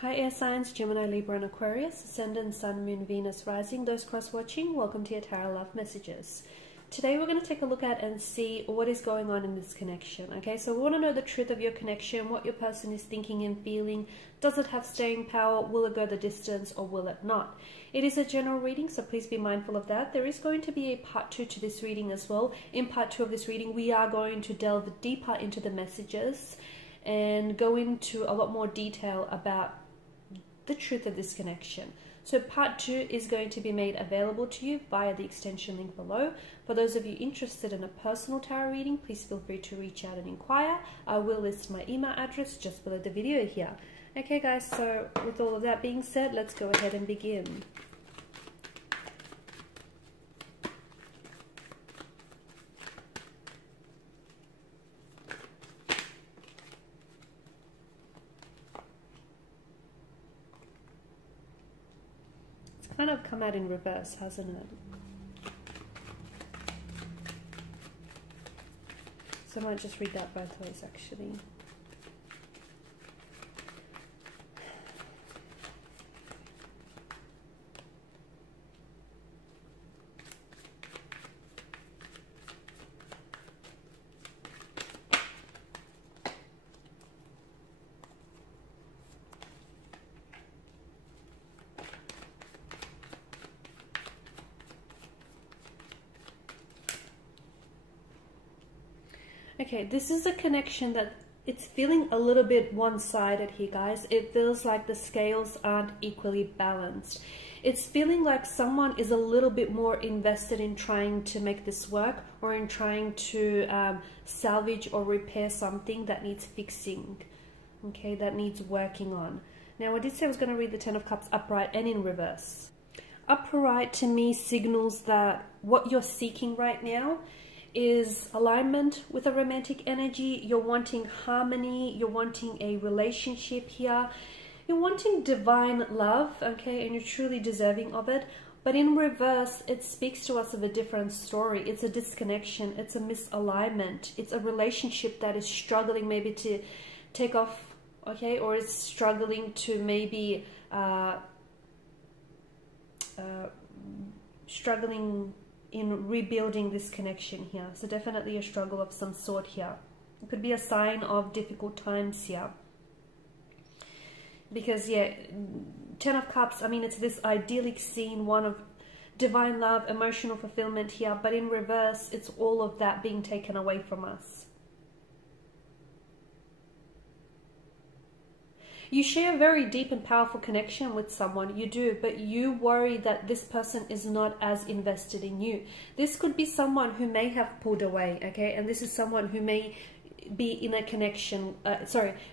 Hi air signs, Gemini, Libra and Aquarius, Ascendant, Sun, Moon, Venus, Rising. Those cross-watching, welcome to your Tarot Love Messages. Today we're going to take a look at and see what is going on in this connection. Okay, so we want to know the truth of your connection, what your person is thinking and feeling. Does it have staying power? Will it go the distance or will it not? It is a general reading, so please be mindful of that. There is going to be a part 2 to this reading as well. In part 2 of this reading, we are going to delve deeper into the messages and go into a lot more detail about the truth of this connection. So part 2 is going to be made available to you via the extension link below. For those of you interested in a personal tarot reading, please feel free to reach out and inquire. I will list my email address just below the video here. Okay guys, so with all of that being said, let's go ahead and begin. Kind of come out in reverse, hasn't it? So I might just read that both ways actually. Okay, this is a connection that it's feeling a little bit one-sided here, guys. It feels like the scales aren't equally balanced. It's feeling like someone is a little bit more invested in trying to make this work or in trying to salvage or repair something that needs fixing, okay, that needs working on. Now, I did say I was going to read the Ten of Cups upright and in reverse. Upright to me signals that what you're seeking right now is alignment with a romantic energy. You're wanting harmony, you're wanting a relationship here, you're wanting divine love, okay, and you're truly deserving of it. But in reverse, it speaks to us of a different story. It's a disconnection, it's a misalignment, it's a relationship that is struggling maybe to take off, okay, or is struggling to maybe struggling in rebuilding this connection here. So definitely a struggle of some sort here. It could be a sign of difficult times here. Because yeah, Ten of Cups, I mean, it's this idyllic scene, one of divine love, emotional fulfillment here, but in reverse, it's all of that being taken away from us. You share a very deep and powerful connection with someone, you do, but you worry that this person is not as invested in you. This could be someone who may have pulled away, okay? And this is someone who may be in a connection,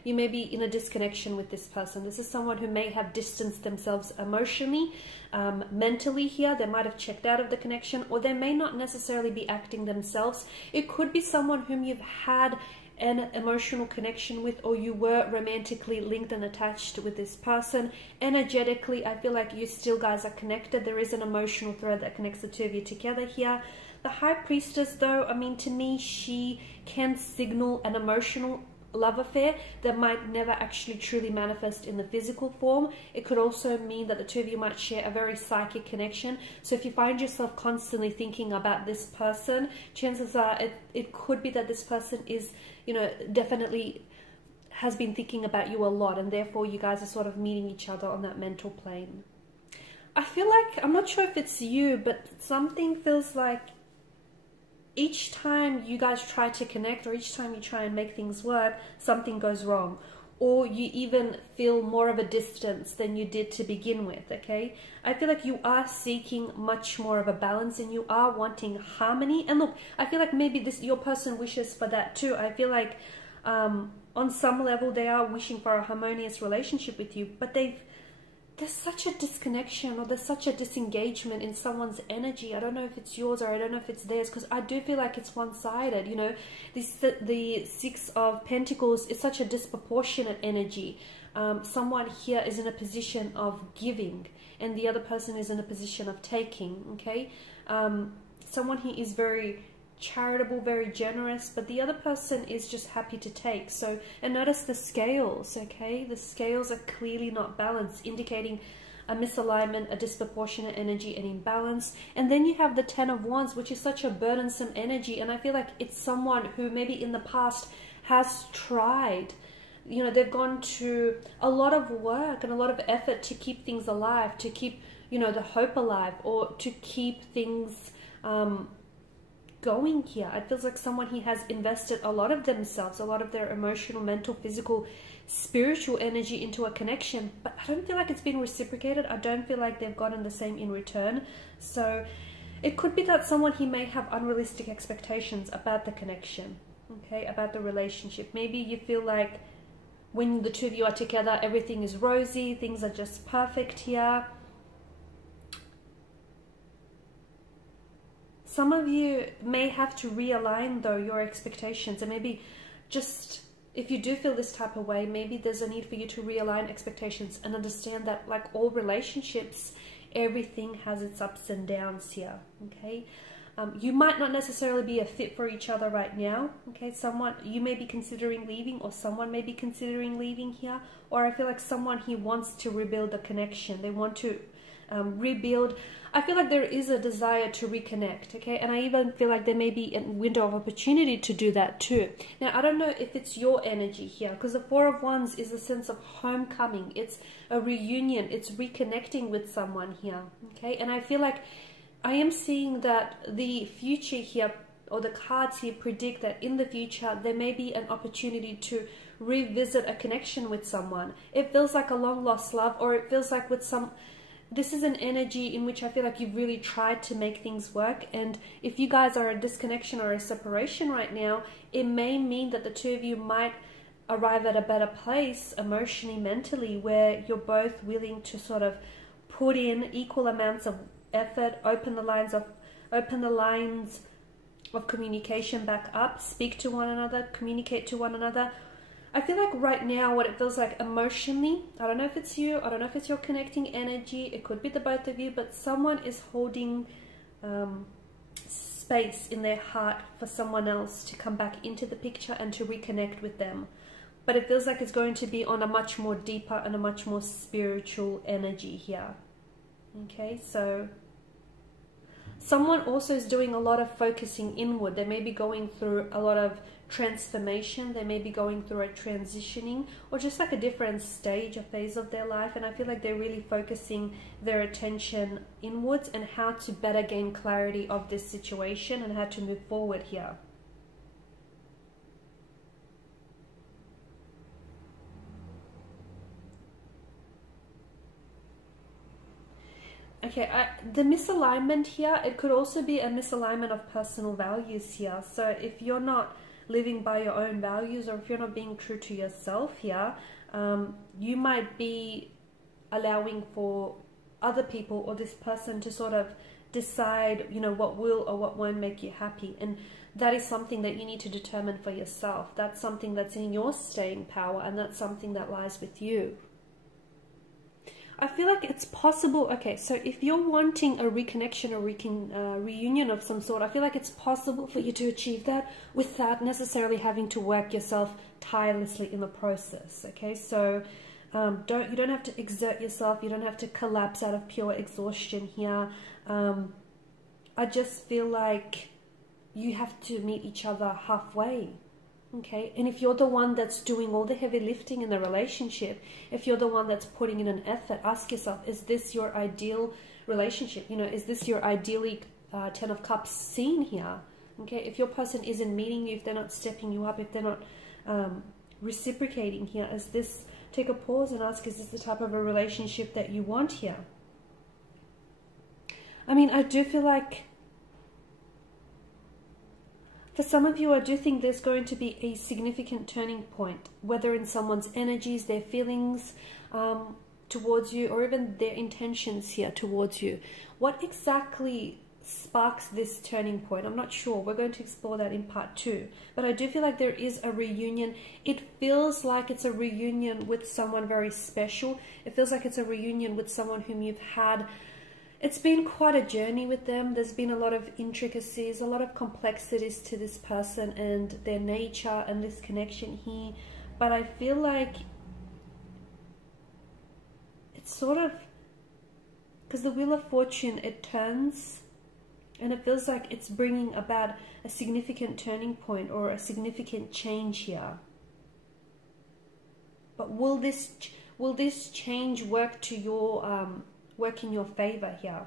you may be in a disconnection with this person. This is someone who may have distanced themselves emotionally, mentally here. They might have checked out of the connection, or they may not necessarily be acting themselves. It could be someone whom you've had an emotional connection with, or you were romantically linked and attached with this person. Energetically, I feel like you still guys are connected. There is an emotional thread that connects the two of you together here. The High Priestess, though, I mean, to me, she can signal an emotional love affair that might never actually truly manifest in the physical form. It could also mean that the two of you might share a very psychic connection. So if you find yourself constantly thinking about this person, chances are it could be that this person is, you know, definitely has been thinking about you a lot, and therefore you guys are sort of meeting each other on that mental plane. I feel like, I'm not sure if it's you, but something feels like each time you guys try to connect, or each time you try and make things work, something goes wrong. Or you even feel more of a distance than you did to begin with, okay? I feel like you are seeking much more of a balance, and you are wanting harmony. And look, I feel like maybe your person wishes for that too. I feel like on some level they are wishing for a harmonious relationship with you, but there's such a disconnection, or there's such a disengagement in someone's energy. I don't know if it's yours, or I don't know if it's theirs, because I do feel like it's one-sided, you know. The Six of Pentacles is such a disproportionate energy. Someone here is in a position of giving, and the other person is in a position of taking, okay? Someone here is very charitable, very generous, but the other person is just happy to take. So, and notice the scales, okay? The scales are clearly not balanced, indicating a misalignment, a disproportionate energy and imbalance. And then you have the 10 of Wands, which is such a burdensome energy. And I feel like it's someone who maybe in the past has tried, you know, they've gone to a lot of work and a lot of effort to keep things alive, to keep, you know, the hope alive, or to keep things going here. It feels like someone he has invested a lot of themselves, a lot of their emotional, mental, physical, spiritual energy into a connection, but I don't feel like it's been reciprocated. I don't feel like they've gotten the same in return. So it could be that someone he may have unrealistic expectations about the connection, okay, about the relationship. Maybe you feel like when the two of you are together, everything is rosy, things are just perfect here. Some of you may have to realign, though, your expectations, and maybe just, if you do feel this type of way, maybe there's a need for you to realign expectations and understand that, like all relationships, everything has its ups and downs here, okay? You might not necessarily be a fit for each other right now, okay? Someone, you may be considering leaving, or someone may be considering leaving here, or I feel like someone, he wants to rebuild the connection. They want to rebuild. I feel like there is a desire to reconnect, okay? And I even feel like there may be a window of opportunity to do that too. Now, I don't know if it's your energy here, because the 4 of Wands is a sense of homecoming. It's a reunion. It's reconnecting with someone here, okay? And I feel like I am seeing that the future here, or the cards here, predict that in the future there may be an opportunity to revisit a connection with someone. It feels like a long lost love, or it feels like with some... This is an energy in which I feel like you've really tried to make things work, and if you guys are a disconnection or a separation right now, it may mean that the two of you might arrive at a better place emotionally, mentally, where you're both willing to sort of put in equal amounts of effort, open the lines of communication back up, speak to one another, communicate to one another. I feel like right now what it feels like emotionally, I don't know if it's you, I don't know if it's your connecting energy, it could be the both of you, but someone is holding space in their heart for someone else to come back into the picture and to reconnect with them. But it feels like it's going to be on a much more deeper and a much more spiritual energy here. Okay, so someone also is doing a lot of focusing inward. They may be going through a lot of transformation. They may be going through a transitioning, or just like a different stage or phase of their life. And I feel like they're really focusing their attention inwards and how to better gain clarity of this situation and how to move forward here. Okay, the misalignment here, it could also be a misalignment of personal values here. So if you're not living by your own values, or if you're not being true to yourself here, you might be allowing for other people or this person to sort of decide, you know, what will or what won't make you happy. And that is something that you need to determine for yourself. That's something that's in your staying power, and that's something that lies with you. I feel like it's possible. Okay, so if you're wanting a reconnection or reunion of some sort, I feel like it's possible for you to achieve that without necessarily having to work yourself tirelessly in the process. Okay, so you don't have to exert yourself. You don't have to collapse out of pure exhaustion here. I just feel like you have to meet each other halfway. Okay, and if you're the one that's doing all the heavy lifting in the relationship, if you're the one that's putting in an effort, ask yourself, is this your ideal relationship? You know, is this your ideally 10 of Cups scene here? Okay, if your person isn't meeting you, if they're not stepping you up, if they're not reciprocating here, is this, take a pause and ask, is this the type of a relationship that you want here? I mean, I do feel like for some of you, I do think there's going to be a significant turning point, whether in someone's energies, their feelings towards you, or even their intentions here towards you. What exactly sparks this turning point? I'm not sure. We're going to explore that in part 2. But I do feel like there is a reunion. It feels like it's a reunion with someone very special. It feels like it's a reunion with someone whom you've had, it's been quite a journey with them. There's been a lot of intricacies, a lot of complexities to this person and their nature and this connection here. But I feel like it's sort of, because the Wheel of Fortune, it turns, and it feels like it's bringing about a significant turning point or a significant change here. But will this change work to your work in your favor here?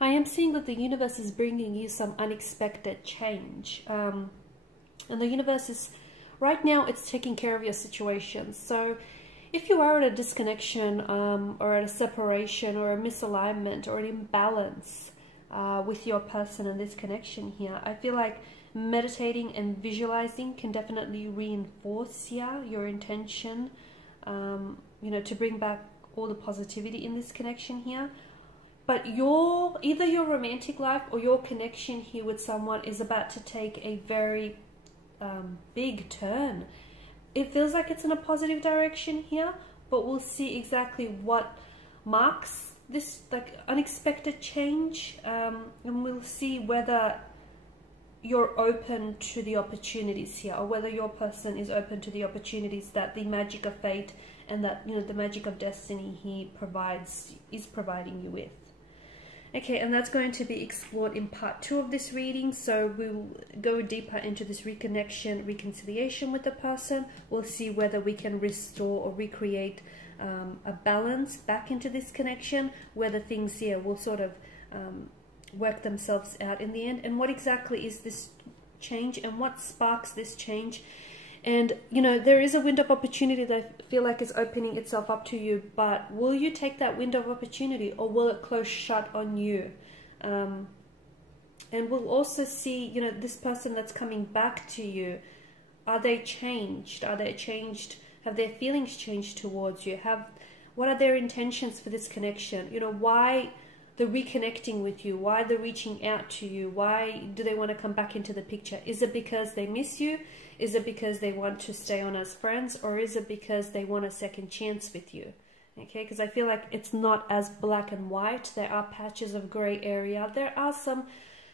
I am seeing that the universe is bringing you some unexpected change, and the universe is right now, it's taking care of your situation. So if you are at a disconnection or at a separation or a misalignment or an imbalance with your person and this connection here, I feel like meditating and visualizing can definitely reinforce here your intention, you know, to bring back all the positivity in this connection here. But either your romantic life or your connection here with someone is about to take a very big turn. It feels like it's in a positive direction here, but we'll see exactly what marks this like unexpected change, and we'll see whether you're open to the opportunities here, or whether your person is open to the opportunities that the magic of fate and that, you know, the magic of destiny he is providing you with. Okay, and that's going to be explored in part 2 of this reading. So we'll go deeper into this reconnection, reconciliation with the person. We'll see whether we can restore or recreate a balance back into this connection, whether things here will sort of work themselves out in the end, and what exactly is this change and what sparks this change. And, you know, there is a window of opportunity that I feel like is opening itself up to you, but will you take that window of opportunity, or will it close shut on you? And we'll also see, you know, this person that's coming back to you, are they changed? Are they changed? Have their feelings changed towards you? What are their intentions for this connection? You know, why the reconnecting with you? Why the reaching out to you? Why do they want to come back into the picture? Is it because they miss you? Is it because they want to stay on as friends? Or is it because they want a second chance with you? Okay, because I feel like it's not as black and white. There are patches of gray area. There are some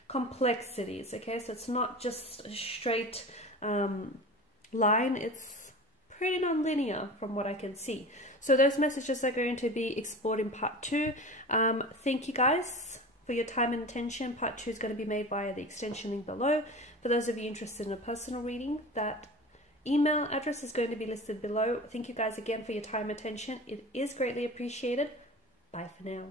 complexities, okay? So it's not just a straight line. It's pretty non-linear from what I can see. So those messages are going to be explored in part 2. Thank you guys for your time and attention. Part 2 is going to be made via the extension link below. For those of you interested in a personal reading, that email address is going to be listed below. Thank you guys again for your time and attention. It is greatly appreciated. Bye for now.